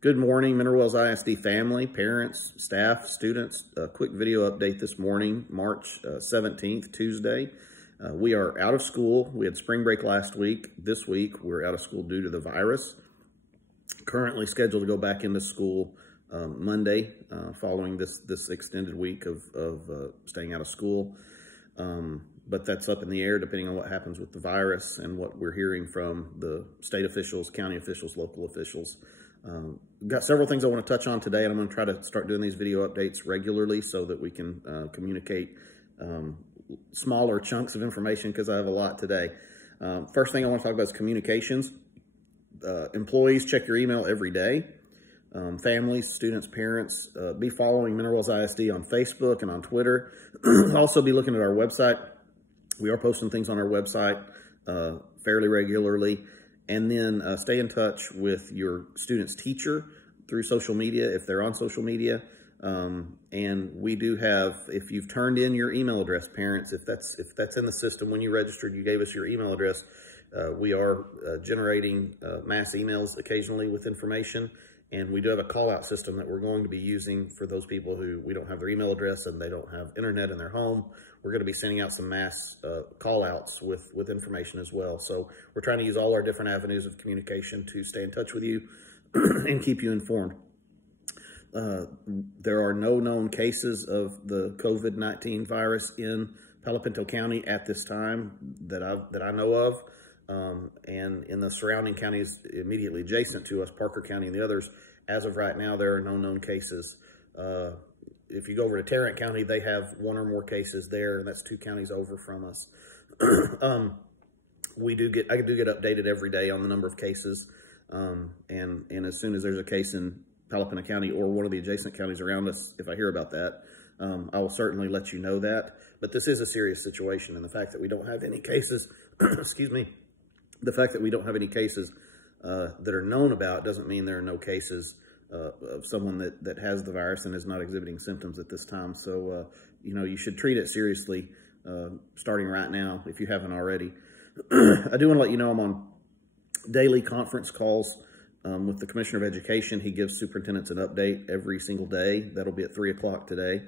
Good morning, Mineral Wells ISD family, parents, staff, students. A quick video update this morning, March 17th, Tuesday. We are out of school. We had spring break last week. This week, we're out of school due to the virus. Currently scheduled to go back into school Monday, following this extended week of staying out of school. But that's up in the air depending on what happens with the virus and what we're hearing from the state officials, county officials, local officials. Got several things I want to touch on today, and I'm going to try to start doing these video updates regularly so that we can communicate smaller chunks of information because I have a lot today. First thing I want to talk about is communications. Employees, check your email every day. Families, students, parents, be following Mineral Wells ISD on Facebook and on Twitter. Also be looking at our website. We are posting things on our website fairly regularly. And then stay in touch with your student's teacher through social media if they're on social media. And we do have, if you've turned in your email address, parents, if that's in the system when you registered, you gave us your email address, we are generating mass emails occasionally with information. And we do have a call-out system that we're going to be using for those people who we don't have their email address and they don't have internet in their home. We're going to be sending out some mass call-outs with information as well. So we're trying to use all our different avenues of communication to stay in touch with you and keep you informed. There are no known cases of the COVID-19 virus in Palo Pinto County at this time that I know of. And in the surrounding counties immediately adjacent to us, Parker County and the others, as of right now, there are no known cases. If you go over to Tarrant County, they have one or more cases there, and that's 2 counties over from us. I do get updated every day on the number of cases, and as soon as there's a case in Palo Pinto County or one of the adjacent counties around us, if I hear about that, I will certainly let you know that. But this is a serious situation, and the fact that we don't have any cases, excuse me, the fact that we don't have any cases that are known about doesn't mean there are no cases of someone that has the virus and is not exhibiting symptoms at this time. So, you should treat it seriously starting right now if you haven't already. I do want to let you know I'm on daily conference calls with the Commissioner of Education. He gives superintendents an update every single day. That'll be at 3 o'clock today.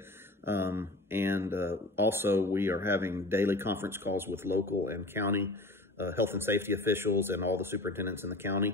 Also, we are having daily conference calls with local and county health and safety officials and all the superintendents in the county.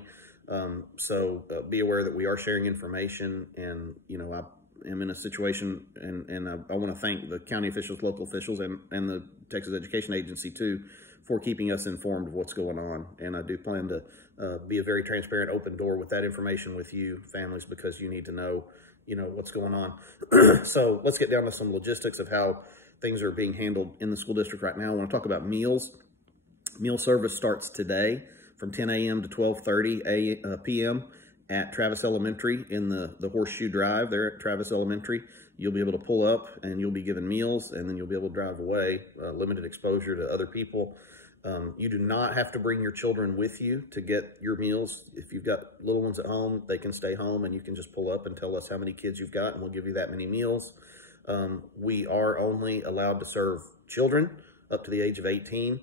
So be aware that we are sharing information, and I am in a situation, and I want to thank the county officials, local officials, and the Texas Education Agency too for keeping us informed of what's going on. And I do plan to be a very transparent, open door with that information with you families, because you need to know what's going on. So let's get down to some logistics of how things are being handled in the school district right now. I want to talk about meals. Meal service starts today from 10 a.m. to 12:30 p.m. at Travis Elementary in the Horseshoe Drive there at Travis Elementary. You'll be able to pull up and you'll be given meals, and then you'll be able to drive away, limited exposure to other people. You do not have to bring your children with you to get your meals. If you've got little ones at home, they can stay home, and you can just pull up and tell us how many kids you've got, and we'll give you that many meals. We are only allowed to serve children up to the age of 18.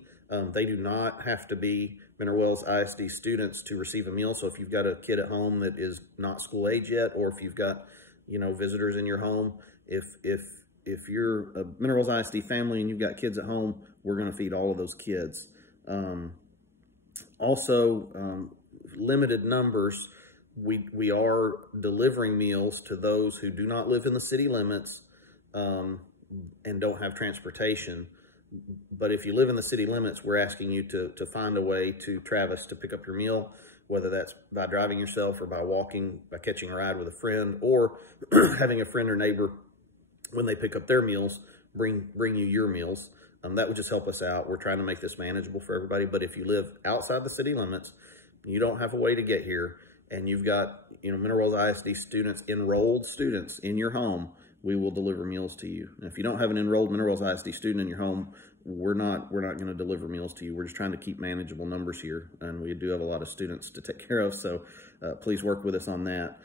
They do not have to be Mineral Wells ISD students to receive a meal. So if you've got a kid at home that is not school age yet, or if you've got, visitors in your home, if you're a Mineral Wells ISD family and you've got kids at home, we're going to feed all of those kids. Also, limited numbers. We are delivering meals to those who do not live in the city limits and don't have transportation. But if you live in the city limits, we're asking you to find a way to Travis to pick up your meal, whether that's by driving yourself or by walking, by catching a ride with a friend, or having a friend or neighbor, when they pick up their meals, bring you your meals. That would just help us out. We're trying to make this manageable for everybody. But if you live outside the city limits, you don't have a way to get here, and you've got Mineral Wells ISD students, enrolled students in your home, we will deliver meals to you. And if you don't have an enrolled Mineral Wells ISD student in your home, we're not going to deliver meals to you. We're just trying to keep manageable numbers here, and we do have a lot of students to take care of, so please work with us on that.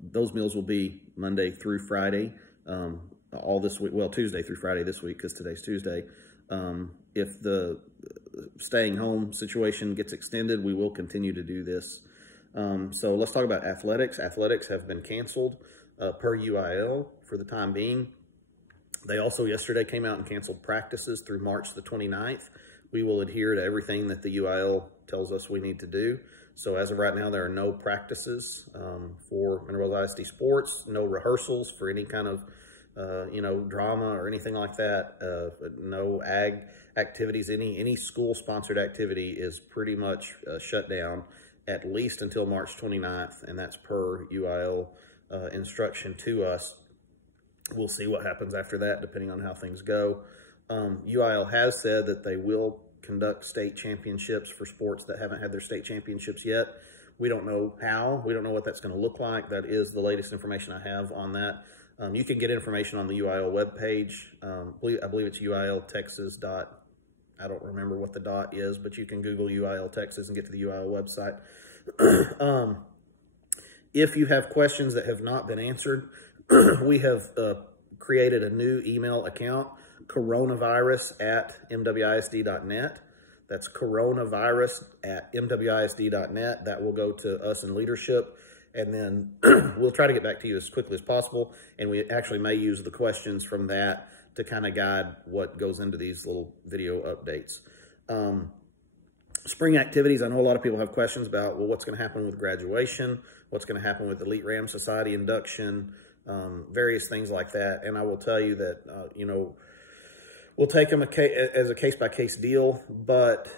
Those meals will be Monday through Friday, all this week. Well, Tuesday through Friday this week, because today's Tuesday. If the staying home situation gets extended, we will continue to do this. So let's talk about athletics. Athletics have been canceled per UIL for the time being. They also yesterday came out and canceled practices through March the 29th. We will adhere to everything that the UIL tells us we need to do. So as of right now, there are no practices for Mineral Wells ISD sports, no rehearsals for any kind of drama or anything like that. No ag activities, any school-sponsored activity is pretty much shut down at least until March 29th, and that's per UIL instruction to us. We'll see what happens after that, depending on how things go. UIL has said that they will conduct state championships for sports that haven't had their state championships yet. We don't know how. We don't know what that's going to look like. That is the latest information I have on that. You can get information on the UIL webpage. I believe it's UIL Texas. I don't remember what the dot is, but you can Google UIL Texas and get to the UIL website. If you have questions that have not been answered, we have created a new email account, coronavirus@mwisd.net. That's coronavirus@mwisd.net. That will go to us in leadership, and then we'll try to get back to you as quickly as possible, and we actually may use the questions from that to kind of guide what goes into these little video updates. Spring activities, I know a lot of people have questions about, well, what's going to happen with graduation, what's going to happen with Elite Ram Society induction, various things like that. And I will tell you that, we'll take them as a case-by-case deal, but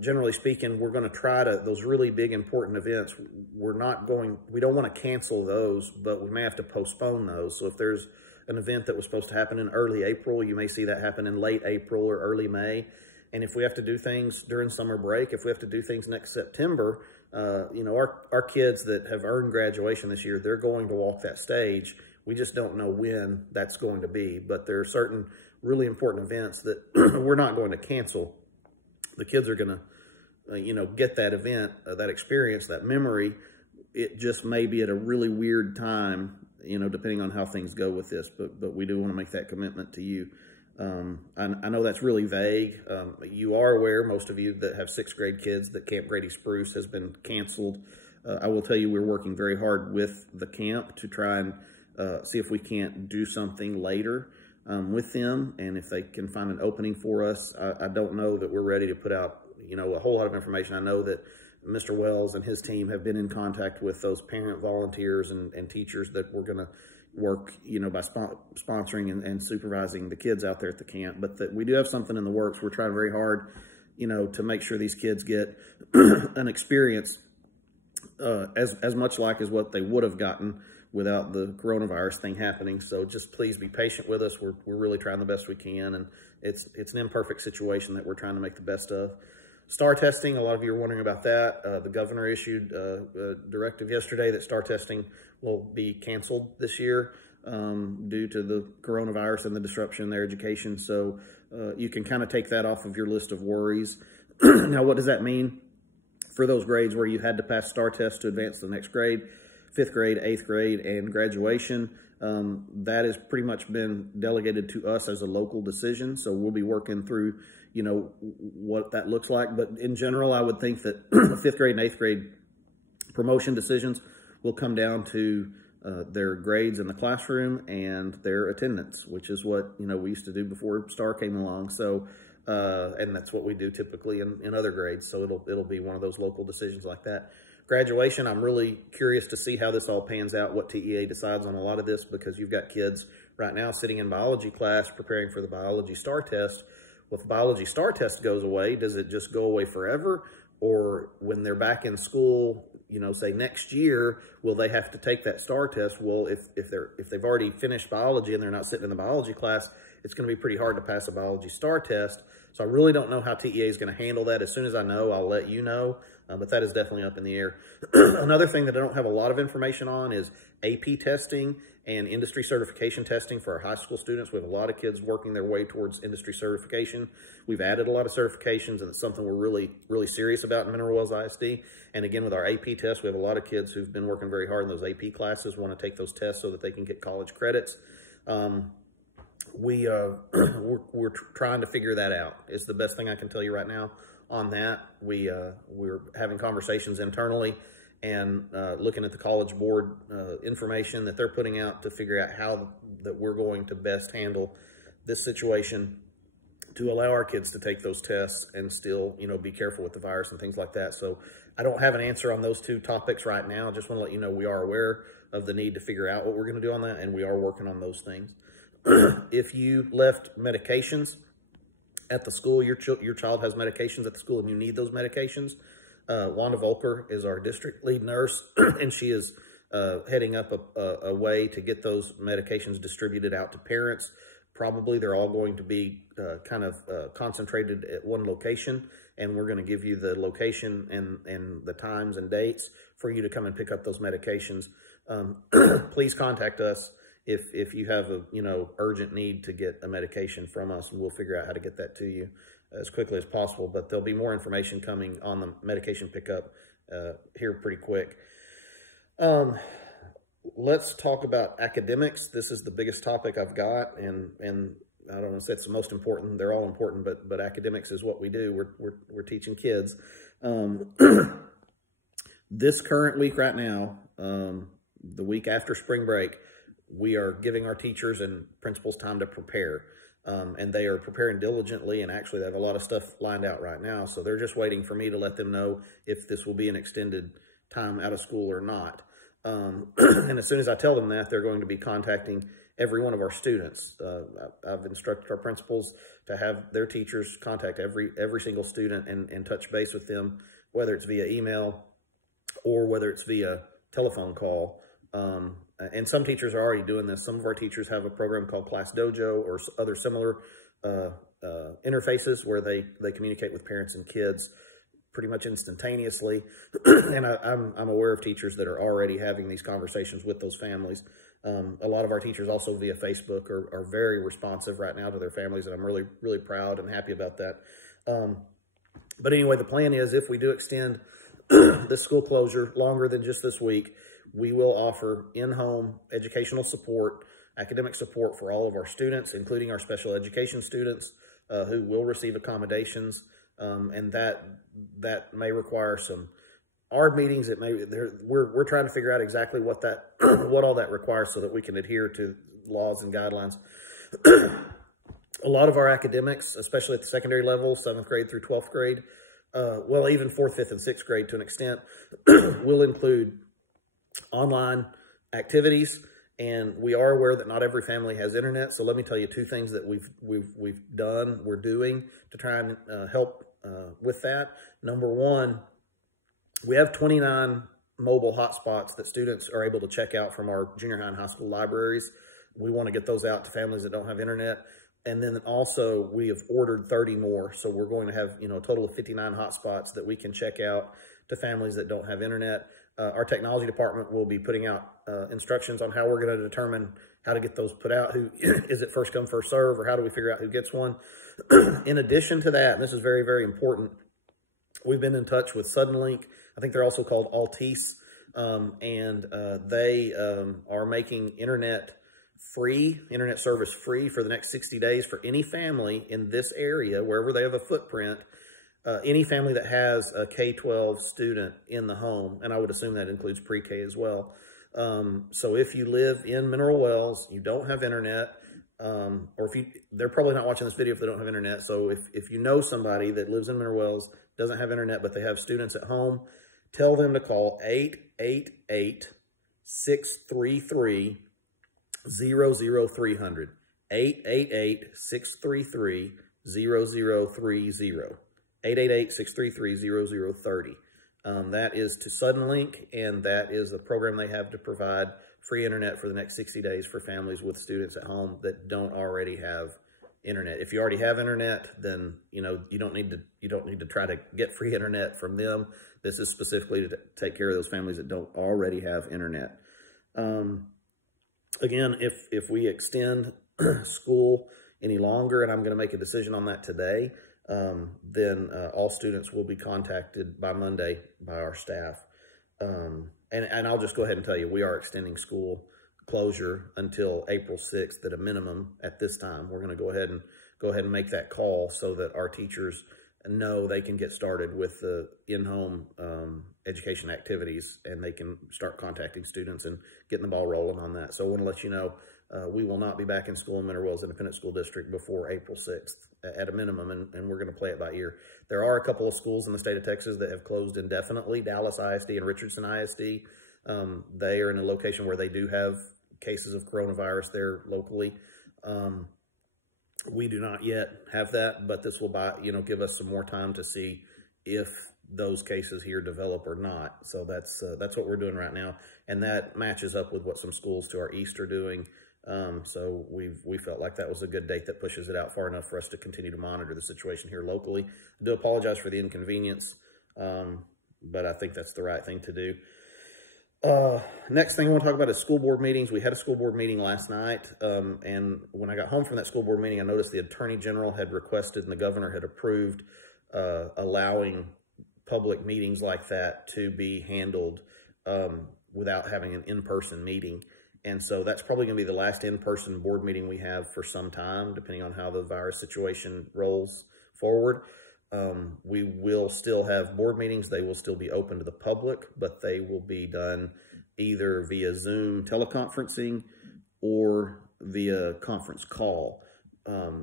generally speaking, we're going to try to, those really big important events, we don't want to cancel those, but we may have to postpone those. So if there's an event that was supposed to happen in early April, you may see that happen in late April or early May. And if we have to do things during summer break, if we have to do things next September, our kids that have earned graduation this year, they're going to walk that stage. We just don't know when that's going to be. But there are certain really important events that we're not going to cancel. The kids are going to, get that event, that experience, that memory. It just may be at a really weird time, depending on how things go with this. But we do want to make that commitment to you. I know that's really vague. You are aware, most of you that have 6th grade kids, that Camp Grady Spruce has been canceled. I will tell you we're working very hard with the camp to try and see if we can't do something later with them, and if they can find an opening for us. I don't know that we're ready to put out a whole lot of information. I know that Mr. Wells and his team have been in contact with those parent volunteers and teachers that we're going to work, by sponsoring and supervising the kids out there at the camp. But that we do have something in the works. We're trying very hard, to make sure these kids get an experience as much like as what they would have gotten without the coronavirus thing happening. So just please be patient with us. We're really trying the best we can, and it's an imperfect situation that we're trying to make the best of. STAR testing, a lot of you are wondering about that. The governor issued a directive yesterday that STAR testing will be canceled this year due to the coronavirus and the disruption in their education. So you can kind of take that off of your list of worries. Now, what does that mean for those grades where you had to pass STAR tests to advance to the next grade? 5th grade, 8th grade, and graduation. That has pretty much been delegated to us as a local decision. So we'll be working through, what that looks like. But in general, I would think that 5th grade and 8th grade promotion decisions will come down to their grades in the classroom and their attendance, which is what, we used to do before STAR came along. So, and that's what we do typically in other grades. So it'll be one of those local decisions like that. Graduation, I'm really curious to see how this all pans out, what TEA decides on a lot of this, because you've got kids right now sitting in biology class preparing for the biology STAR test. Well, if the biology STAR test goes away, does it just go away forever? Or when they're back in school, say next year, will they have to take that STAR test? Well, if they've already finished biology and they're not sitting in the biology class, it's going to be pretty hard to pass a biology STAR test. So I really don't know how TEA is going to handle that. As soon as I know, I'll let you know. But that is definitely up in the air. Another thing that I don't have a lot of information on is AP testing and industry certification testing for our high school students. We have a lot of kids working their way towards industry certification. We've added a lot of certifications, and it's something we're really, really serious about in Mineral Wells ISD. And again, with our AP tests, we have a lot of kids who've been working very hard in those AP classes, want to take those tests so that they can get college credits. We're trying to figure that out. It's the best thing I can tell you right now on that. We're having conversations internally, and looking at the College Board information that they're putting out to figure out how that we're going to best handle this situation to allow our kids to take those tests and still, be careful with the virus and things like that. So I don't have an answer on those two topics right now. I just want to let you know we are aware of the need to figure out what we're going to do on that, and we are working on those things. If you left medications at the school, your child has medications at the school and you need those medications, Wanda Volker is our district lead nurse, and she is heading up a way to get those medications distributed out to parents. Probably they're all going to be concentrated at one location, and we're going to give you the location and the times and dates for you to come and pick up those medications. Please contact us if you have a urgent need to get a medication from us, and we'll figure out how to get that to you as quickly as possible. But there'll be more information coming on the medication pickup here pretty quick. Let's talk about academics. This is the biggest topic I've got, and I don't want to say it's the most important. They're all important, but academics is what we do. We're teaching kids. This current week right now, the week after spring break, we are giving our teachers and principals time to prepare, and they are preparing diligently, and actually they have a lot of stuff lined out right now. So they're just waiting for me to let them know if this will be an extended time out of school or not. And as soon as I tell them that, they're going to be contacting every one of our students. I've instructed our principals to have their teachers contact every single student and touch base with them, whether it's via email or whether it's via telephone call. And some teachers are already doing this. Some of our teachers have a program called Class Dojo or other similar interfaces where they communicate with parents and kids pretty much instantaneously. And I'm aware of teachers that are already having these conversations with those families. A lot of our teachers also via Facebook are very responsive right now to their families, and I'm really, really proud and happy about that. But anyway, the plan is if we do extend the school closure longer than just this week, we will offer in-home educational support, academic support for all of our students, including our special education students who will receive accommodations. And that may require some ARD meetings. We're trying to figure out exactly what all that requires so that we can adhere to laws and guidelines. A lot of our academics, especially at the secondary level, 7th grade through 12th grade, well, even 4th, 5th, and 6th grade to an extent, will include online activities. And we are aware that not every family has internet. So let me tell you two things that we're doing to try and help with that. Number one, we have 29 mobile hotspots that students are able to check out from our junior high and high school libraries. We want to get those out to families that don't have internet. And then also we have ordered 30 more. So we're going to have, a total of 59 hotspots that we can check out to families that don't have internet. Our technology department will be putting out instructions on how we're going to determine how to get those put out. Is it first come, first serve, or how do we figure out who gets one? In addition to that, and this is very, very important, we've been in touch with Suddenlink. I think they're also called Altice, and they are making internet service free for the next 60 days for any family in this area, wherever they have a footprint. Any family that has a K-12 student in the home, and I would assume that includes pre-K as well. So if you live in Mineral Wells, you don't have internet, or they're probably not watching this video if they don't have internet. So if you know somebody that lives in Mineral Wells, doesn't have internet, but they have students at home, tell them to call 888-633-00300. 888-633-0030. 888-633-0030. That is to Suddenlink, and that is a program they have to provide free internet for the next 60 days for families with students at home that don't already have internet. If you already have internet, then you don't need to try to get free internet from them. This is specifically to take care of those families that don't already have internet. Again, if we extend school any longer, and I'm going to make a decision on that today, then all students will be contacted by Monday by our staff. And I'll just go ahead and tell you, we are extending school closure until April 6th at a minimum at this time. We're going to go ahead and make that call so that our teachers know they can get started with the in-home education activities, and they can start contacting students and getting the ball rolling on that. So I want to let you know, we will not be back in school in Mineral Wells Independent School District before April 6th at a minimum, and we're going to play it by ear. There are a couple of schools in the state of Texas that have closed indefinitely, Dallas ISD and Richardson ISD. They are in a location where they do have cases of coronavirus there locally. We do not yet have that, but this will give us some more time to see if those cases here develop or not. So that's what we're doing right now, and that matches up with what some schools to our east are doing. So we felt like that was a good date that pushes it out far enough for us to continue to monitor the situation here locally. I do apologize for the inconvenience, but I think that's the right thing to do. Next thing I want to talk about is school board meetings. We had a school board meeting last night, and when I got home from that school board meeting, I noticed the Attorney General had requested and the governor had approved allowing public meetings like that to be handled without having an in-person meeting. And so that's probably going to be the last in-person board meeting we have for some time, depending on how the virus situation rolls forward. We will still have board meetings. They will still be open to the public, but they will be done either via Zoom teleconferencing or via conference call.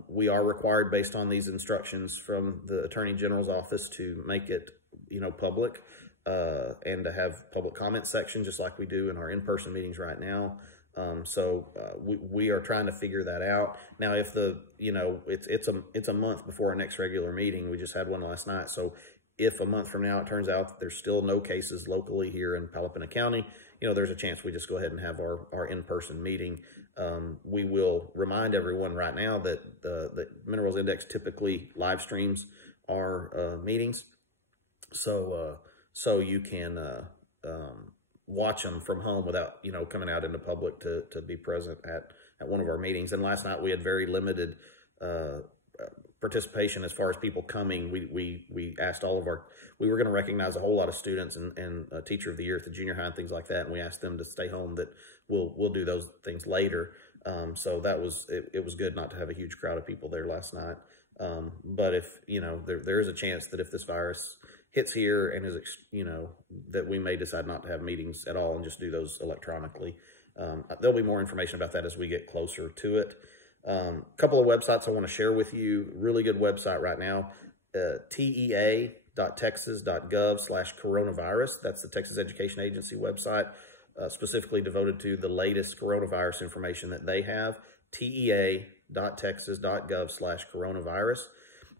We are required, based on these instructions from the Attorney General's office, to make it, public, and to have public comment section, just like we do in our in-person meetings right now. We are trying to figure that out. Now, if it's a month before our next regular meeting. We just had one last night. So if a month from now it turns out that there's still no cases locally here in Palapinna County, there's a chance we just go ahead and have our in-person meeting. We will remind everyone right now that the Minerals Index typically live streams our meetings. So you can watch them from home without, coming out into public to be present at one of our meetings. And last night we had very limited participation as far as people coming. We asked we were going to recognize a whole lot of students and a teacher of the year at the junior high and things like that. And we asked them to stay home, that we'll do those things later. So that was, it was good not to have a huge crowd of people there last night. But if, there is a chance that if this virus hits here and is, that we may decide not to have meetings at all and just do those electronically. There'll be more information about that as we get closer to it. A couple of websites I want to share with you. Really good website right now, tea.texas.gov/coronavirus. That's the Texas Education Agency website, specifically devoted to the latest coronavirus information that they have. tea.texas.gov/coronavirus.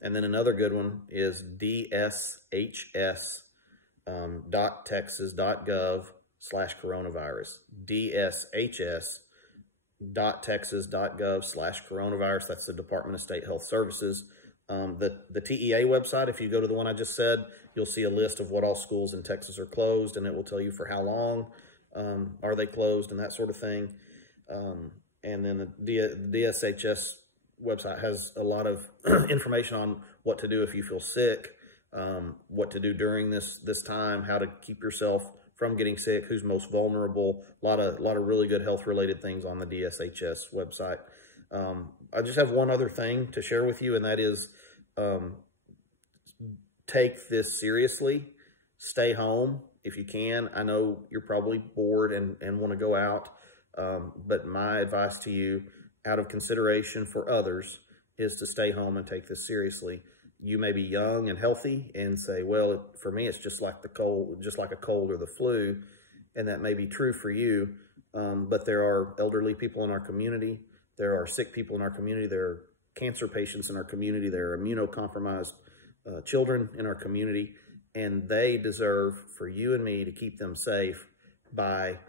And then another good one is dshs.texas.gov/coronavirus. dshs.texas.gov/coronavirus. That's the Department of State Health Services. The TEA website, if you go to the one I just said, you'll see a list of what all schools in Texas are closed, and it will tell you for how long are they closed and that sort of thing. And then the DSHS website has a lot of information on what to do if you feel sick, what to do during this time, how to keep yourself from getting sick, who's most vulnerable. A lot of really good health related things on the DSHS website. I just have one other thing to share with you, and that is take this seriously. Stay home if you can. I know you're probably bored and want to go out, but my advice to you, out of consideration for others, is to stay home and take this seriously. You may be young and healthy and say, well, for me, it's just like a cold or the flu. And that may be true for you. But there are elderly people in our community. There are sick people in our community. There are cancer patients in our community. There are immunocompromised children in our community. And they deserve for you and me to keep them safe by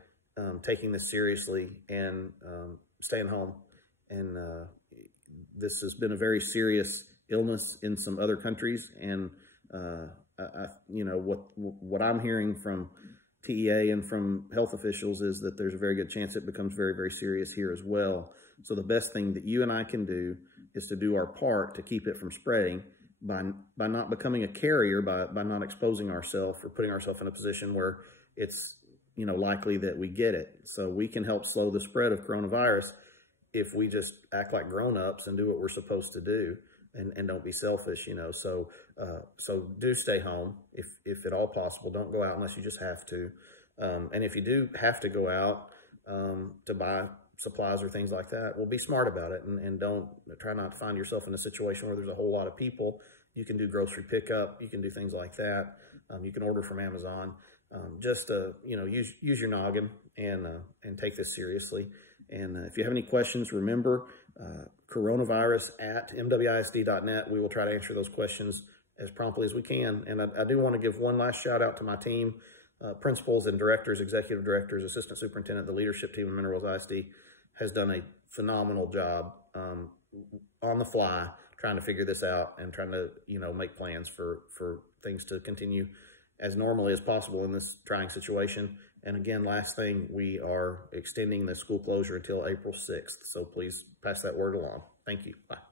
taking this seriously and staying home. And this has been a very serious illness in some other countries, and what I'm hearing from TEA and from health officials is that there's a very good chance it becomes very, very serious here as well. So the best thing that you and I can do is to do our part to keep it from spreading by not becoming a carrier, by not exposing ourselves or putting ourselves in a position where it's likely that we get it. So we can help slow the spread of coronavirus if we just act like grown-ups and do what we're supposed to do and don't be selfish, So So do stay home if at all possible. Don't go out unless you just have to. And if you do have to go out to buy supplies or things like that, well, be smart about it and don't try not to find yourself in a situation where there's a whole lot of people. You can do grocery pickup. You can do things like that. You can order from Amazon. Just use your noggin and take this seriously. And if you have any questions, remember coronavirus@mwisd.net. We will try to answer those questions as promptly as we can. And I do want to give one last shout out to my team, principals and directors, executive directors, assistant superintendent. The leadership team of Mineral Wells ISD has done a phenomenal job on the fly, trying to figure this out and trying to make plans for things to continue as normally as possible in this trying situation. And again, last thing, we are extending the school closure until April 6th. So please pass that word along. Thank you. Bye.